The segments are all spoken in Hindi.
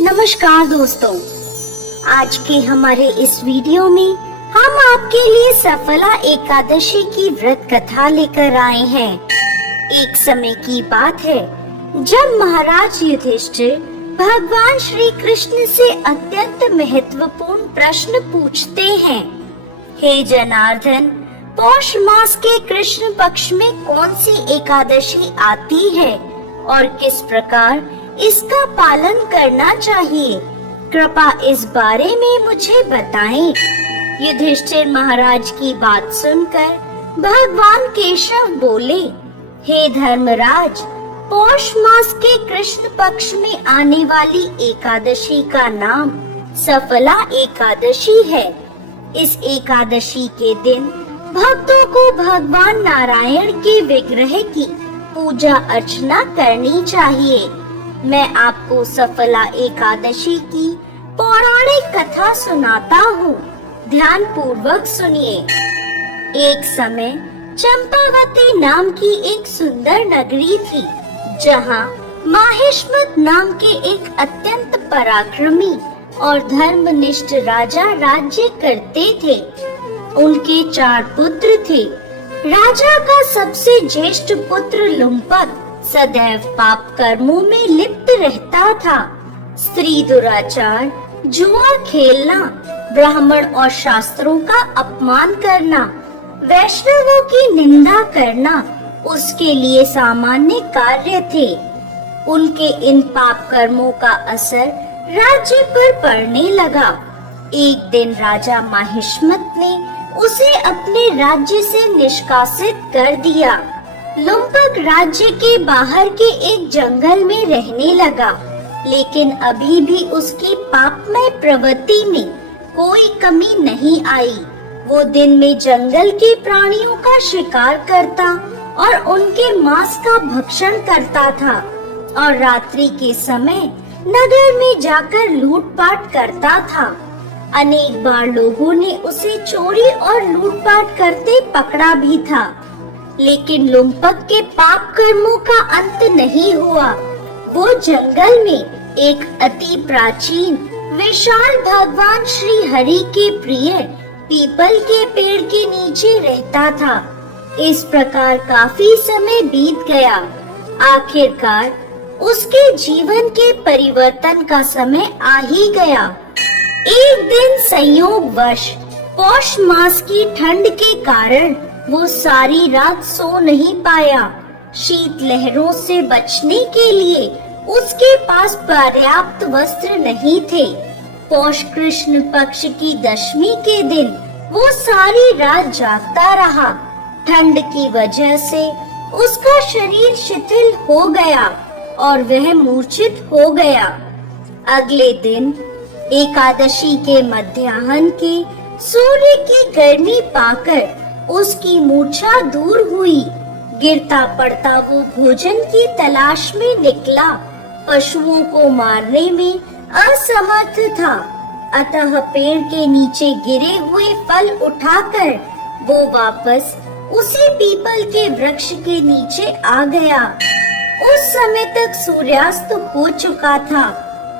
नमस्कार दोस्तों, आज के हमारे इस वीडियो में हम आपके लिए सफला एकादशी की व्रत कथा लेकर आए हैं। एक समय की बात है जब महाराज युधिष्ठिर भगवान श्री कृष्ण से अत्यंत महत्वपूर्ण प्रश्न पूछते हैं। हे जनार्दन, पौष मास के कृष्ण पक्ष में कौन सी एकादशी आती है और किस प्रकार इसका पालन करना चाहिए? कृपया इस बारे में मुझे बताएं। युधिष्ठिर महाराज की बात सुनकर भगवान केशव बोले, हे धर्मराज, पौष मास के कृष्ण पक्ष में आने वाली एकादशी का नाम सफला एकादशी है। इस एकादशी के दिन भक्तों को भगवान नारायण के विग्रह की पूजा अर्चना करनी चाहिए। मैं आपको सफला एकादशी की पौराणिक कथा सुनाता हूँ, ध्यान पूर्वक सुनिए। एक समय चंपावती नाम की एक सुंदर नगरी थी, जहाँ माहिष्मत नाम के एक अत्यंत पराक्रमी और धर्मनिष्ठ राजा राज्य करते थे। उनके 4 पुत्र थे। राजा का सबसे ज्येष्ठ पुत्र लुम्पक सदैव पाप कर्मों में लिप्त रहता था। स्त्री दुराचार, जुआ खेलना, ब्राह्मण और शास्त्रों का अपमान करना, वैष्णवों की निंदा करना उसके लिए सामान्य कार्य थे। उनके इन पाप कर्मों का असर राज्य पर पड़ने लगा। एक दिन राजा माहिष्मत ने उसे अपने राज्य से निष्कासित कर दिया। लुम्पक राज्य के बाहर के एक जंगल में रहने लगा, लेकिन अभी भी उसकी पापमय प्रवृत्ति में कोई कमी नहीं आई। वो दिन में जंगल के प्राणियों का शिकार करता और उनके मांस का भक्षण करता था और रात्रि के समय नगर में जाकर लूटपाट करता था। अनेक बार लोगों ने उसे चोरी और लूटपाट करते पकड़ा भी था, लेकिन लुम्पक के पाप कर्मों का अंत नहीं हुआ। वो जंगल में एक अति प्राचीन विशाल भगवान श्री हरि के प्रिय पीपल के पेड़ के नीचे रहता था। इस प्रकार काफी समय बीत गया। आखिरकार उसके जीवन के परिवर्तन का समय आ ही गया। एक दिन संयोगवश पौष मास की ठंड के कारण वो सारी रात सो नहीं पाया। शीत लहरों से बचने के लिए उसके पास पर्याप्त वस्त्र नहीं थे। पौष कृष्ण पक्ष की दशमी के दिन वो सारी रात जागता रहा। ठंड की वजह से उसका शरीर शिथिल हो गया और वह मूर्छित हो गया। अगले दिन एकादशी के मध्याह्न के सूर्य की गर्मी पाकर उसकी मूर्छा दूर हुई। गिरता पड़ता वो भोजन की तलाश में निकला। पशुओं को मारने में असमर्थ था, अतः पेड़ के नीचे गिरे हुए फल उठाकर वो वापस उसी पीपल के वृक्ष के नीचे आ गया। उस समय तक सूर्यास्त हो चुका था।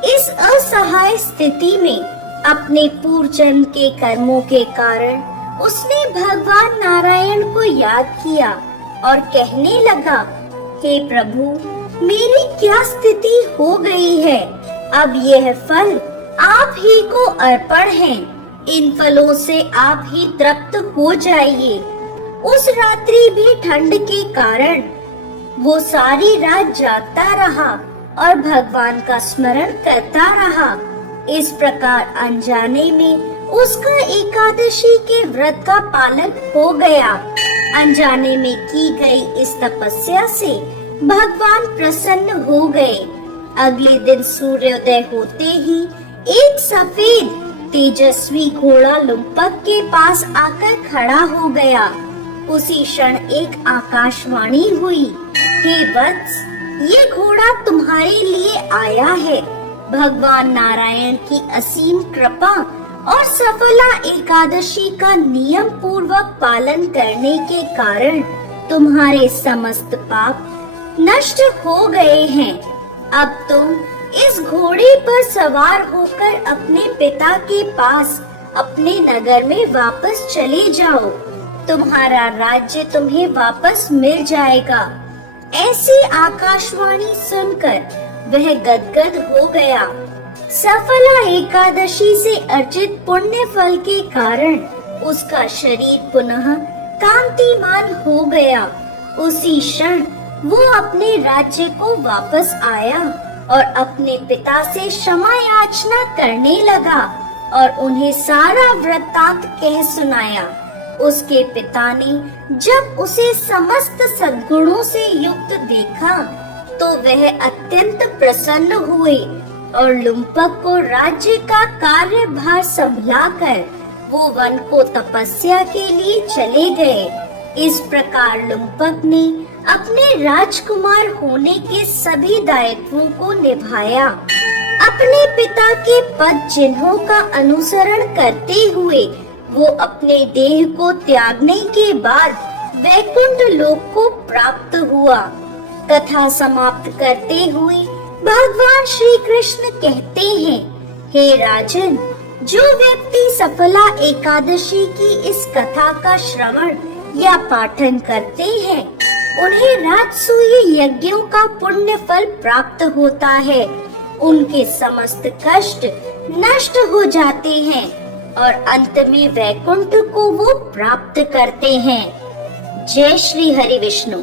इस असहाय स्थिति में अपने पूर्व जन्म के कर्मों के कारण उसने भगवान नारायण को याद किया और कहने लगा, हे प्रभु, मेरी क्या स्थिति हो गई है? अब यह फल आप ही को अर्पण है। इन फलों से आप ही तृप्त हो जाइए। उस रात्रि भी ठंड के कारण वो सारी रात जागता रहा और भगवान का स्मरण करता रहा। इस प्रकार अनजाने में उसका एकादशी के व्रत का पालन हो गया। अनजाने में की गई इस तपस्या से भगवान प्रसन्न हो गए। अगले दिन सूर्योदय होते ही एक सफेद तेजस्वी घोड़ा लुम्पक के पास आकर खड़ा हो गया। उसी क्षण एक आकाशवाणी हुई, हे वत्स, ये घोड़ा तुम्हारे लिए आया है। भगवान नारायण की असीम कृपा और सफला एकादशी का नियम पूर्वक पालन करने के कारण तुम्हारे समस्त पाप नष्ट हो गए हैं। अब तुम इस घोड़े पर सवार होकर अपने पिता के पास अपने नगर में वापस चले जाओ। तुम्हारा राज्य तुम्हें वापस मिल जाएगा। ऐसी आकाशवाणी सुनकर वह गदगद हो गया। सफला एकादशी से अर्जित पुण्य फल के कारण उसका शरीर पुनः कांतिमान हो गया। उसी क्षण वो अपने राज्य को वापस आया और अपने पिता से क्षमा याचना करने लगा और उन्हें सारा वृत्तांत कह सुनाया। उसके पिता ने जब उसे समस्त सद्गुणों से युक्त देखा तो वह अत्यंत प्रसन्न हुए और लुम्पक को राज्य का कार्यभार संभलाकर वो वन को तपस्या के लिए चले गए। इस प्रकार लुम्पक ने अपने राजकुमार होने के सभी दायित्वों को निभाया। अपने पिता के पद चिन्हों का अनुसरण करते हुए वो अपने देह को त्यागने के बाद वैकुंठ लोक को प्राप्त हुआ। कथा समाप्त करते हुए भगवान श्री कृष्ण कहते हैं, हे राजन, जो व्यक्ति सफला एकादशी की इस कथा का श्रवण या पाठन करते हैं उन्हें राजसूय यज्ञों का पुण्य फल प्राप्त होता है। उनके समस्त कष्ट नष्ट हो जाते हैं और अंत में वैकुंठ को वो प्राप्त करते हैं। जय श्री हरि विष्णु।